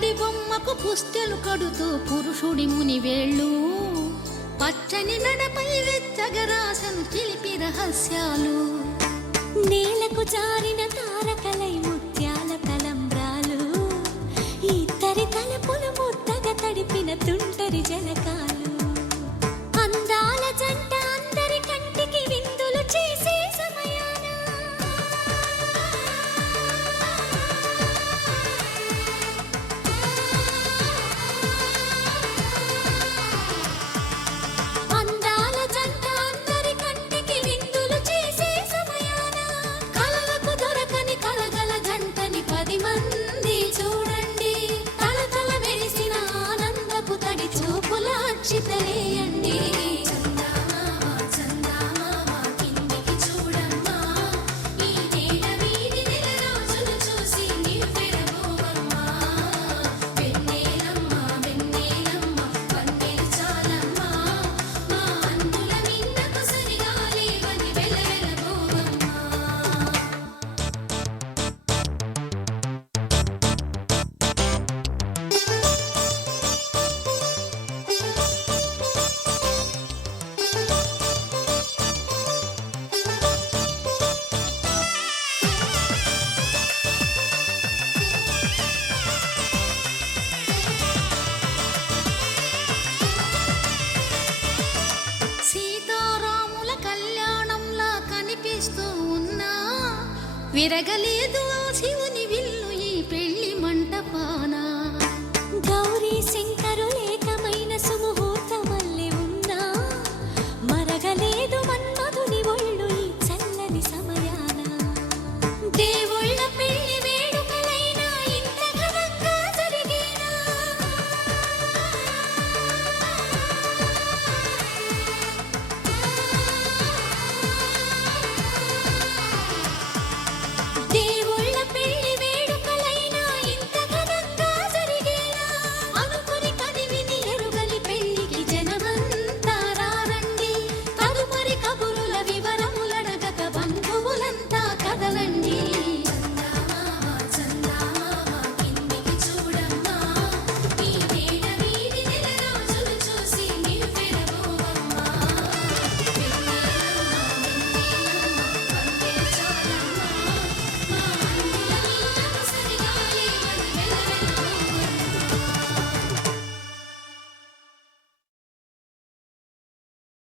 పుత్తడి బొమ్మకు పుస్తెలు కడుతూ పురుషుడి ముని వేళ్ళు పచ్చని నడపై వెచ్చగరాసను చిలిపి రహస్యాలు నేలకు జారిన తారకలై ముత్యాల తలంబ్రాలు ఇద్దరి తలపులు ముద్దగా తడిపిన తుంటరి జలకాలు అందాల జంట అందరి కంటికి విందులు చేసే సమయాన అందాల జంట అందరి కంటికి విందులు చేసే సమయాన కలలకు దొరకని కలగల జంటని 10 మంది చూడండి తలతల మెరిసిన ఆనందపు తడి చూపుల అచ్చితలేయండి సీతారాముల కళ్యాణంలా కనిపిస్తూ ఉన్నా విరగలేదు ఆ శివుని